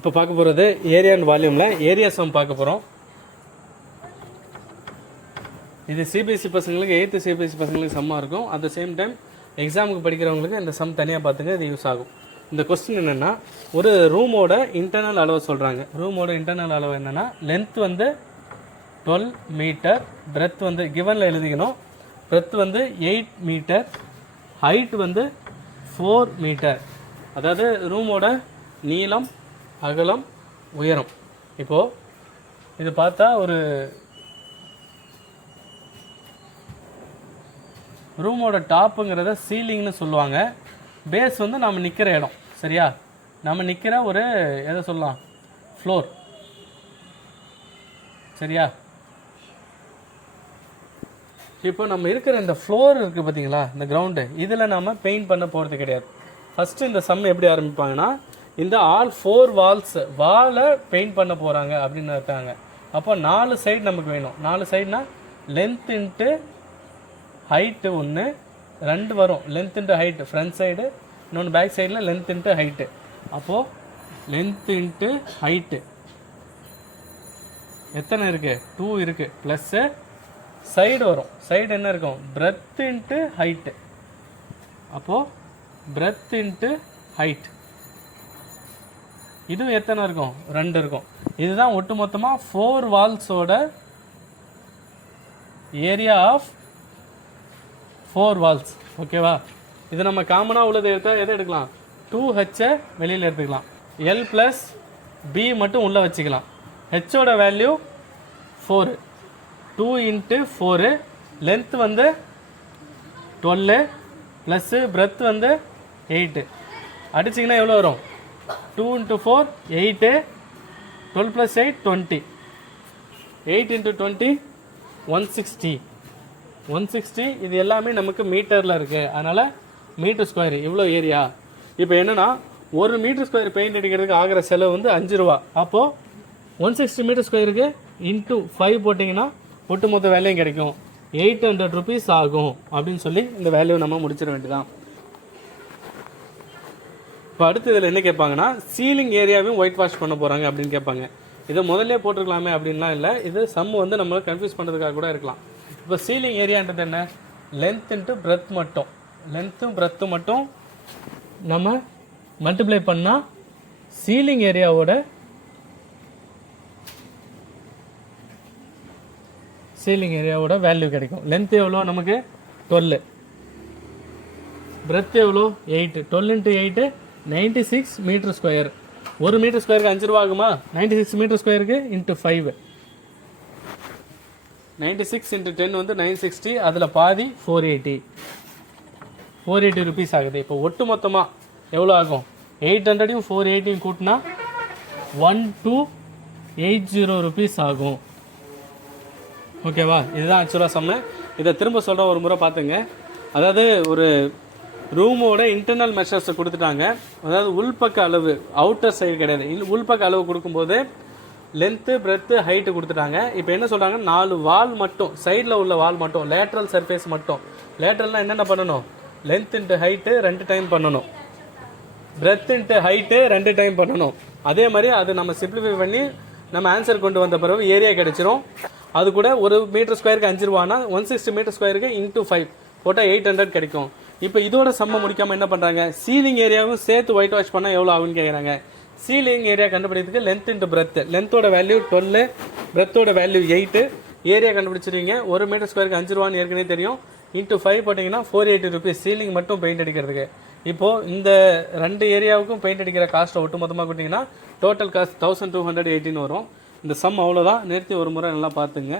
இப்போ பார்க்க போகிறது ஏரியா அண்ட் வால்யூமில் ஏரியா சம் பார்க்க போகிறோம். இது சிபிஎஸ்சி பசங்களுக்கு 8th சிபிஎஸ்சி பசங்களுக்கு சம்மாக இருக்கும். அட் த சேம் டைம் எக்ஸாமுக்கு படிக்கிறவங்களுக்கு இந்த சம் தனியாக பார்த்துங்க, இது யூஸ் ஆகும். இந்த கொஸ்டின் என்னென்னா, ஒரு ரூமோட இன்டர்னல் அளவு சொல்கிறாங்க. ரூமோட இன்டர்னல் அளவு என்னென்னா, லென்த் வந்து 12 மீட்டர், பிரெத் வந்து கிவனில் எழுதிக்கணும். பிரெத் வந்து 8 மீட்டர், ஹைட் வந்து 4 மீட்டர். அதாவது ரூமோட நீளம், அகலம், உயரம். இப்போது இது பார்த்தா ஒரு ரூமோட டாப்புங்கிறத சீலிங்னு சொல்லுவாங்க. பேஸ் வந்து நம்ம நிற்கிற இடம், சரியா? நம்ம நிற்கிற ஒரு எதை சொல்லலாம், ஃப்ளோர், சரியா? இப்போ நம்ம இருக்கிற இந்த ஃப்ளோர் இருக்குது பார்த்தீங்களா, இந்த கிரவுண்டு, இதில் நம்ம பெயிண்ட் பண்ண போகிறது கிடையாது. ஃபஸ்ட்டு இந்த சம் எப்படி ஆரம்பிப்பாங்கன்னா, இந்த ஆல் 4 வால்ஸ் வாலை பெயிண்ட் பண்ண போகிறாங்க அப்படின்னு இருக்காங்க. அப்போ 4 சைடு நமக்கு வேணும். 4 சைடுனா லென்த் இன்ட்டு ஹைட்டு ஒன்று, 2 வரும். Length into height front side, இன்னொன்று பேக் சைடில் லென்த் இன்ட்டு ஹைட்டு. அப்போது லென்த் இன்ட்டு ஹைட்டு எத்தனை இருக்குது? 2 இருக்குது. ப்ளஸ்ஸு சைடு வரும். சைடு என்ன இருக்கும்? Breadth into height. அப்போது பிரெத் இன்ட்டு ஹைட். இதுவும் எத்தனை இருக்கும்? 2 இருக்கும். இதுதான் ஒட்டு மொத்தமாக 4 வால்ஸோட ஏரியா ஆஃப் 4 வால்ஸ். ஓகேவா? இது நம்ம காமனாக உள்ளதை எடுத்தால் எதை எடுக்கலாம்? 2H வெளியில் எடுத்துக்கலாம். L + B மட்டும் உள்ளே வச்சுக்கலாம். ஹெச்சோட வேல்யூ 4. 2 × 4. லென்த் வந்து 12 ப்ளஸ்ஸு பிரெத் வந்து 8. அடிச்சிங்கன்னா எவ்வளோ வரும்? 2 × 4 8, 12 + 8 20. 8 × 20 160. 160. இது எல்லாமே நமக்கு மீட்டரில் இருக்குது. அதனால் மீட்டர் ஸ்கொயர் இவ்வளோ ஏரியா. இப்போ என்னென்னா, 1 மீட்டர் ஸ்கொயர் பெயிண்ட் அடிக்கிறதுக்கு ஆகிற செலவு வந்து 5 ரூபா. அப்போது 160 மீட்டர் ஸ்கொயருக்கு × 5 போட்டிங்கன்னா ஒட்டுமொத்த வேலையும் கிடைக்கும். 800 rupees ஆகும் அப்படின்னு சொல்லி இந்த வேல்யூ நம்ம முடிச்சிட வேண்டியதான். இப்போ அடுத்து இதில் என்ன கேட்பாங்கன்னா, சீலிங் ஏரியாவையும் ஒயிட் வாஷ் பண்ண போகிறாங்க அப்படின்னு கேட்பாங்க. இதை முதல்ல போட்டிருக்கலாமே அப்படின்லாம் இல்லை. இது சம் வந்து நம்மளை கன்ஃபியூஸ் பண்ணுறதுக்காக கூட இருக்கலாம். இப்போ சீலிங் ஏரியான்றது என்ன? லென்த் இன்ட்டு பிரெத் மட்டும். லென்த்தும் பிரெத்தும் மட்டும் நம்ம மல்டிப்ளை பண்ணால் சீலிங் ஏரியாவோட வேல்யூ கிடைக்கும். லென்த் எவ்வளோ நமக்கு? 12. பிரெத் எவ்வளோ? 8. 12 × 8 96 மீட்டர் ஸ்கொயர். 1 மீட்டர் ஸ்கொயருக்கு 5 ரூபா ஆகுமா? 96 மீட்டர் ஸ்கொயருக்கு × 5. 96 × 10 வந்து 960. அதில் பாதி 480. 480 rupees ஆகுது. இப்போ ஒட்டு மொத்தமாக எவ்வளோ ஆகும்? 800 480 கூட்டினா 1280 rupees ஆகும். ஓகேவா? இதுதான் ஆக்சுவலாக சம்மு. இதை திரும்ப சொல்கிற ஒரு முறை பார்த்துங்க. அதாவது ஒரு ரூமோட இன்டர்னல் மெஷர்ஸை கொடுத்துட்டாங்க. அதாவது உள்பக்க அளவு, அவுட்டர் சைடு கிடையாது. உள்பக்க அளவு கொடுக்கும்போது லென்த்து, பிரெத்து, ஹைட்டு கொடுத்துட்டாங்க. இப்போ என்ன சொல்கிறாங்க? 4 வால் மட்டும், சைடில் உள்ள வால் மட்டும், லேட்ரல் சர்ஃபேஸ் மட்டும். லேட்ரல்னால் என்னென்ன பண்ணணும்? லென்த் இன்ட்டு ஹைட்டு 2 டைம் பண்ணணும். பிரெத் இன்ட்டு ஹைட்டு 2 டைம் பண்ணணும். அதே மாதிரி அது நம்ம சிம்பிளிஃபை பண்ணி நம்ம ஆன்சர் கொண்டு வந்த பிறகு ஏரியா கிடைச்சிரும். அது கூட 1 மீட்டர் ஸ்கொயருக்கு 5 ரூபானா 160 மீட்டர் ஸ்கொயருக்கு × 5 போட்டால் 800 கிடைக்கும். இப்போ இதோட சம்ம முடிக்காமல் என்ன பண்ணுறாங்க? சீலிங் ஏரியாவும் சேர்த்து ஒயிட் வாஷ் பண்ணால் எவ்வளோ ஆகுன்னு கேட்குறாங்க. சீலிங் ஏரியா கண்டுபிடிக்கிறதுக்கு லென்த் இன்ட்டு பிரெத். லென்த்தோட வேல்யூ 12, பிரெத்தோட வேல்யூ 8. ஏரியா கண்டுபிடிச்சிருவீங்க. 1 மீட்டர் ஸ்கொயருக்கு 5 ரூபான்னு ஏற்கனவே தெரியும். × 5 போட்டிங்கன்னா 480 rupees சீலிங் மட்டும் பெயிண்ட் அடிக்கிறதுக்கு. இப்போது இந்த 2 ஏரியாவுக்கும் பெயிண்ட் அடிக்கிற காஸ்ட்டை ஒட்டு மொத்தமாக கொடுத்தீங்கன்னா டோட்டல் காஸ்ட் 1218 வரும். இந்த சம் அவ்வளோதான். நிறுத்தி ஒரு முறை நல்லா பார்த்துங்க.